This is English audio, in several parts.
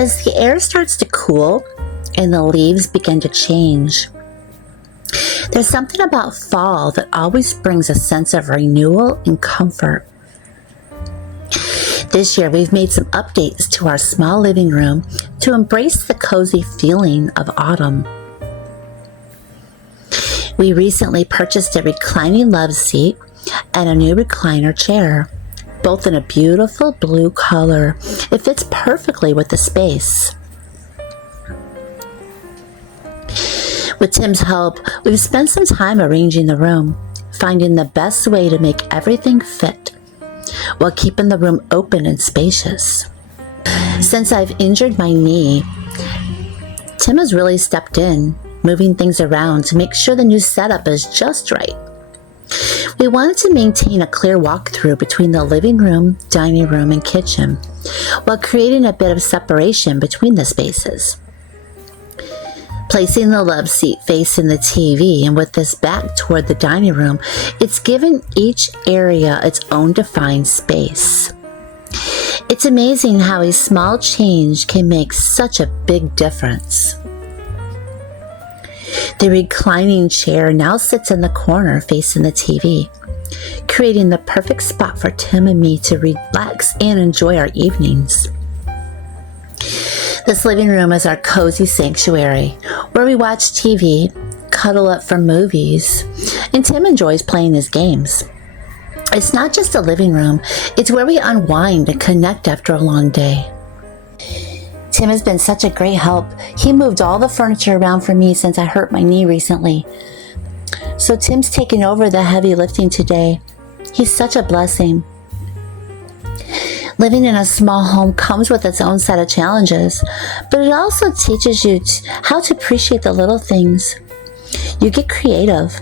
As the air starts to cool and the leaves begin to change, there's something about fall that always brings a sense of renewal and comfort. This year, we've made some updates to our small living room to embrace the cozy feeling of autumn. We recently purchased a reclining love seat and a new recliner chair, both in a beautiful blue color. It fits perfectly with the space. With Tim's help, we've spent some time arranging the room, finding the best way to make everything fit, while keeping the room open and spacious. Since I've injured my knee, Tim has really stepped in, moving things around to make sure the new setup is just right. We wanted to maintain a clear walkthrough between the living room, dining room, and kitchen, while creating a bit of separation between the spaces. Placing the love seat facing the TV and with this back toward the dining room, it's given each area its own defined space. It's amazing how a small change can make such a big difference. The reclining chair now sits in the corner facing the TV, creating the perfect spot for Tim and me to relax and enjoy our evenings. This living room is our cozy sanctuary where we watch TV, cuddle up for movies, and Tim enjoys playing his games. It's not just a living room, it's where we unwind and connect after a long day. Tim has been such a great help. He moved all the furniture around for me since I hurt my knee recently. So Tim's taken over the heavy lifting today. He's such a blessing. Living in a small home comes with its own set of challenges, but it also teaches you how to appreciate the little things. You get creative.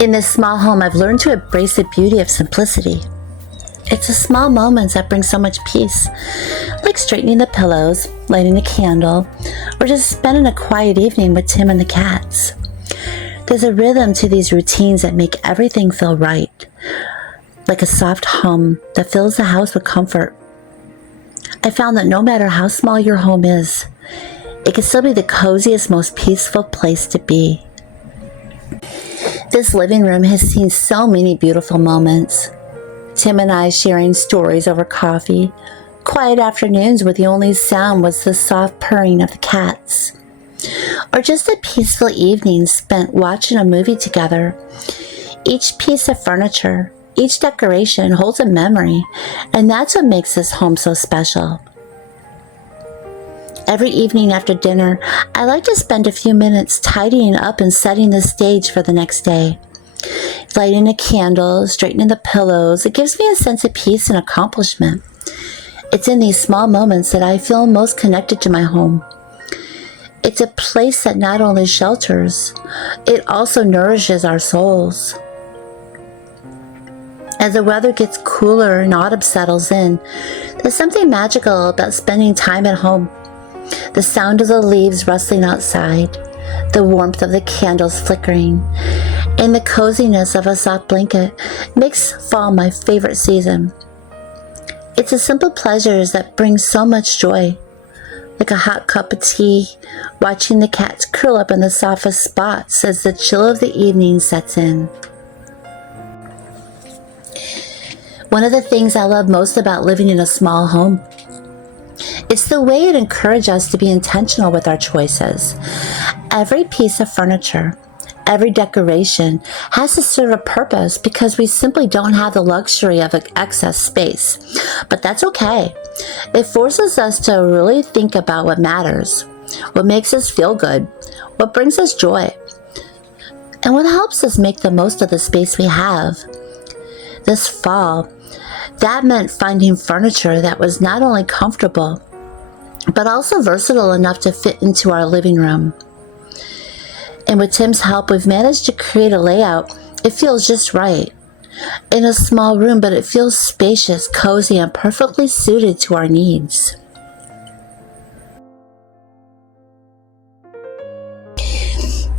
In this small home, I've learned to embrace the beauty of simplicity. It's the small moments that bring so much peace, like straightening the pillows, lighting a candle, or just spending a quiet evening with Tim and the cats. There's a rhythm to these routines that make everything feel right, like a soft hum that fills the house with comfort. I found that no matter how small your home is, it can still be the coziest, most peaceful place to be. This living room has seen so many beautiful moments. Tim and I sharing stories over coffee, quiet afternoons where the only sound was the soft purring of the cats, or just a peaceful evening spent watching a movie together. Each piece of furniture, each decoration holds a memory, and that's what makes this home so special. Every evening after dinner, I like to spend a few minutes tidying up and setting the stage for the next day. Lighting a candle, straightening the pillows, it gives me a sense of peace and accomplishment. It's in these small moments that I feel most connected to my home. It's a place that not only shelters, it also nourishes our souls. As the weather gets cooler and autumn settles in, there's something magical about spending time at home. The sound of the leaves rustling outside, the warmth of the candles flickering, and the coziness of a soft blanket makes fall my favorite season. It's the simple pleasures that bring so much joy, like a hot cup of tea, watching the cats curl up in the softest spots as the chill of the evening sets in. One of the things I love most about living in a small home, it's the way it encourages us to be intentional with our choices. Every piece of furniture, every decoration has to serve a purpose because we simply don't have the luxury of excess space. But that's okay. It forces us to really think about what matters, what makes us feel good, what brings us joy, and what helps us make the most of the space we have. This fall, that meant finding furniture that was not only comfortable, but also versatile enough to fit into our living room. And with Tim's help, we've managed to create a layout. It feels just right. In a small room, but it feels spacious, cozy, and perfectly suited to our needs.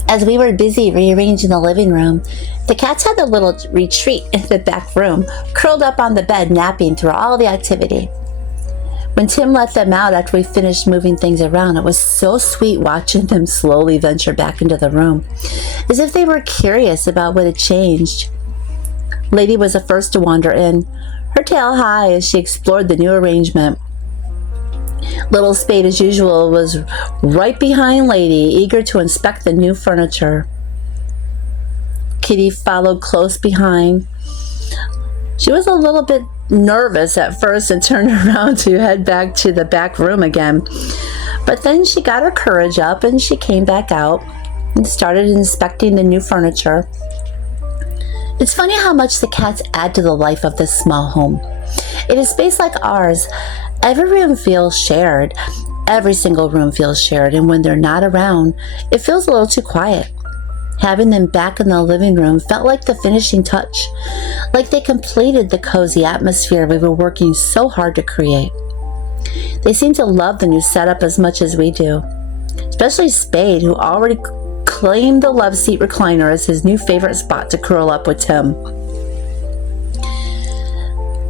As we were busy rearranging the living room, the cats had a little retreat in the back room, curled up on the bed, napping through all the activity. When Tim let them out after we finished moving things around, it was so sweet watching them slowly venture back into the room, as if they were curious about what had changed. Lady was the first to wander in, her tail high as she explored the new arrangement. Little Spade, as usual, was right behind Lady, eager to inspect the new furniture. Kitty followed close behind. She was a little bit nervous at first and turned around to head back to the back room again. But then she got her courage up and she came back out and started inspecting the new furniture. It's funny how much the cats add to the life of this small home. In a space like ours, every room feels shared. Every single room feels shared, and when they're not around, it feels a little too quiet. Having them back in the living room felt like the finishing touch, like they completed the cozy atmosphere we were working so hard to create. They seem to love the new setup as much as we do, especially Spade, who already claimed the love seat recliner as his new favorite spot to curl up with Tim.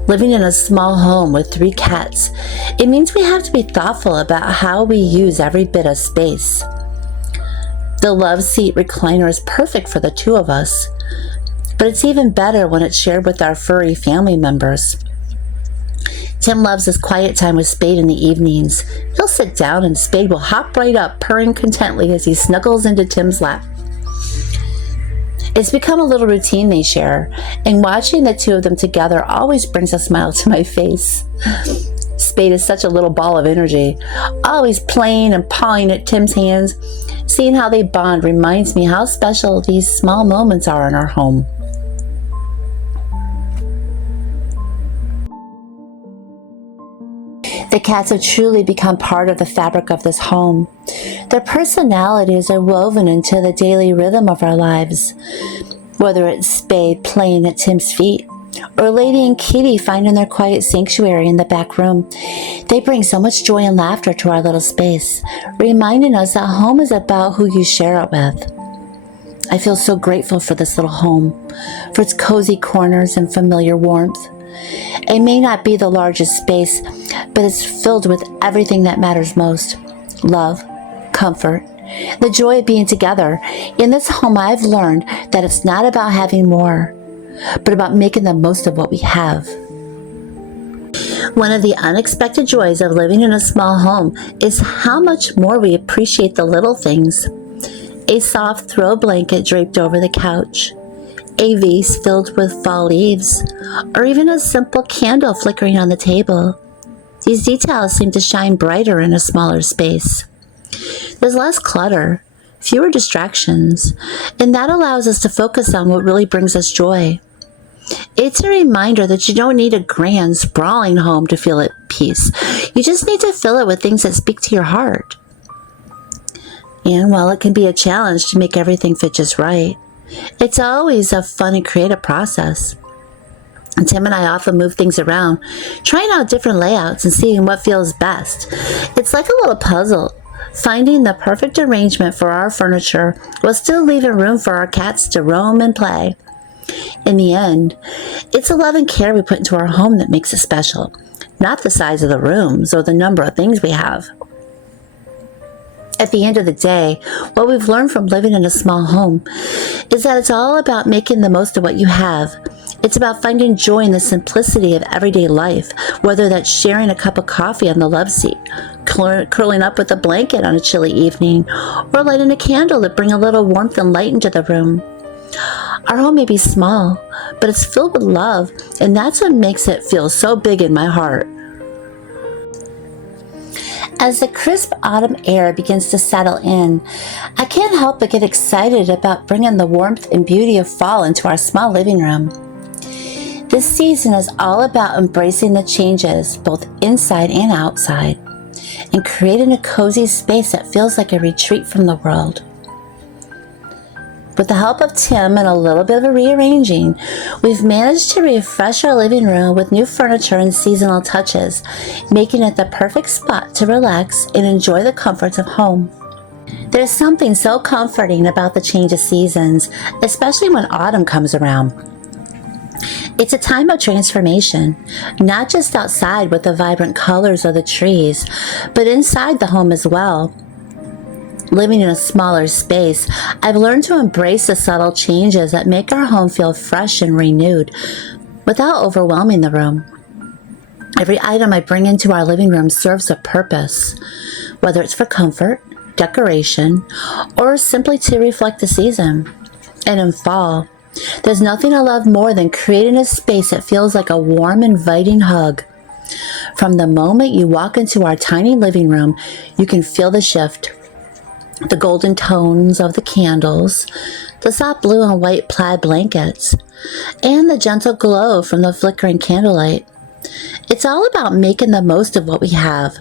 Living in a small home with 3 cats, it means we have to be thoughtful about how we use every bit of space. The love seat recliner is perfect for the 2 of us, but it's even better when it's shared with our furry family members. Tim loves his quiet time with Spade in the evenings. He'll sit down and Spade will hop right up, purring contently as he snuggles into Tim's lap. It's become a little routine they share, and watching the 2 of them together always brings a smile to my face. Spade is such a little ball of energy, always playing and pawing at Tim's hands. Seeing how they bond reminds me how special these small moments are in our home. The cats have truly become part of the fabric of this home. Their personalities are woven into the daily rhythm of our lives. Whether it's Spade playing at Tim's feet, or Lady and Kitty finding their quiet sanctuary in the back room, they bring so much joy and laughter to our little space, reminding us that home is about who you share it with. I feel so grateful for this little home, for its cozy corners and familiar warmth. It may not be the largest space, but it's filled with everything that matters most: love, comfort, the joy of being together. In this home, I've learned that it's not about having more, but about making the most of what we have. One of the unexpected joys of living in a small home is how much more we appreciate the little things. A soft throw blanket draped over the couch, a vase filled with fall leaves, or even a simple candle flickering on the table. These details seem to shine brighter in a smaller space. There's less clutter, fewer distractions, and that allows us to focus on what really brings us joy. It's a reminder that you don't need a grand, sprawling home to feel at peace. You just need to fill it with things that speak to your heart. And while it can be a challenge to make everything fit just right, it's always a fun and creative process. And Tim and I often move things around, trying out different layouts and seeing what feels best. It's like a little puzzle, finding the perfect arrangement for our furniture while still leaving room for our cats to roam and play. In the end, it's the love and care we put into our home that makes it special, not the size of the rooms or the number of things we have. At the end of the day, what we've learned from living in a small home is that it's all about making the most of what you have. It's about finding joy in the simplicity of everyday life, whether that's sharing a cup of coffee on the love seat, curling up with a blanket on a chilly evening, or lighting a candle to bring a little warmth and light into the room. Our home may be small, but it's filled with love, and that's what makes it feel so big in my heart. As the crisp autumn air begins to settle in, I can't help but get excited about bringing the warmth and beauty of fall into our small living room. This season is all about embracing the changes, both inside and outside, and creating a cozy space that feels like a retreat from the world. With the help of Tim and a little bit of a rearranging, we've managed to refresh our living room with new furniture and seasonal touches, making it the perfect spot to relax and enjoy the comforts of home. There's something so comforting about the change of seasons, especially when autumn comes around. It's a time of transformation, not just outside with the vibrant colors of the trees, but inside the home as well. Living in a smaller space, I've learned to embrace the subtle changes that make our home feel fresh and renewed without overwhelming the room. Every item I bring into our living room serves a purpose, whether it's for comfort, decoration, or simply to reflect the season. And in fall, there's nothing I love more than creating a space that feels like a warm, inviting hug. From the moment you walk into our tiny living room, you can feel the shift. The golden tones of the candles, the soft blue and white plaid blankets, and the gentle glow from the flickering candlelight. It's all about making the most of what we have,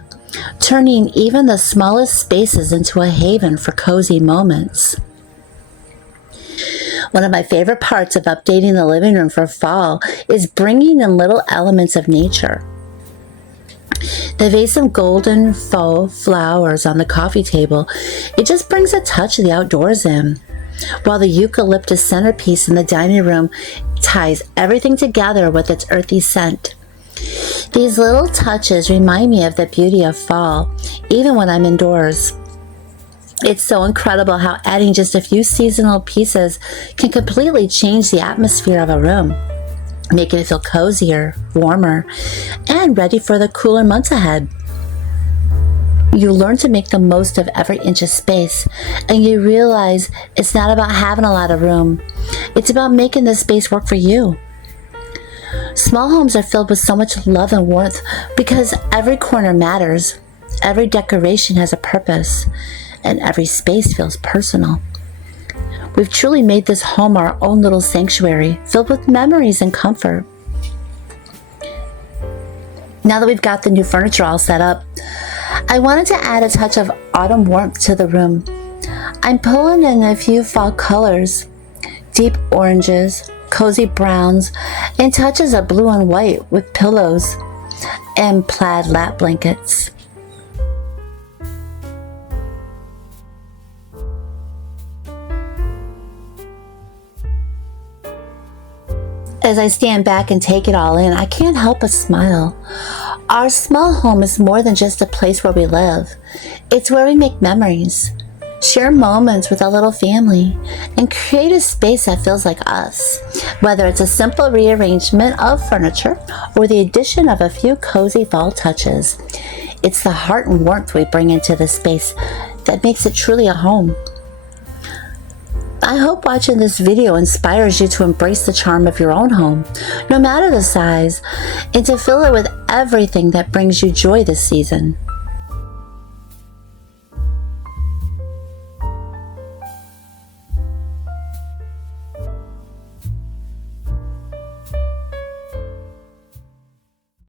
turning even the smallest spaces into a haven for cozy moments. One of my favorite parts of updating the living room for fall is bringing in little elements of nature. The vase of golden faux flowers on the coffee table, it just brings a touch of the outdoors in, while the eucalyptus centerpiece in the dining room ties everything together with its earthy scent. These little touches remind me of the beauty of fall, even when I'm indoors. It's so incredible how adding just a few seasonal pieces can completely change the atmosphere of a room, making it feel cozier, warmer, and ready for the cooler months ahead. You learn to make the most of every inch of space, and you realize it's not about having a lot of room. It's about making the space work for you. Small homes are filled with so much love and warmth because every corner matters, every decoration has a purpose, and every space feels personal. We've truly made this home our own little sanctuary, filled with memories and comfort. Now that we've got the new furniture all set up, I wanted to add a touch of autumn warmth to the room. I'm pulling in a few fall colors, deep oranges, cozy browns, and touches of blue and white with pillows and plaid lap blankets. As I stand back and take it all in, I can't help but smile. Our small home is more than just a place where we live. It's where we make memories, share moments with our little family, and create a space that feels like us. Whether it's a simple rearrangement of furniture or the addition of a few cozy fall touches, it's the heart and warmth we bring into the space that makes it truly a home. I hope watching this video inspires you to embrace the charm of your own home, no matter the size, and to fill it with everything that brings you joy this season.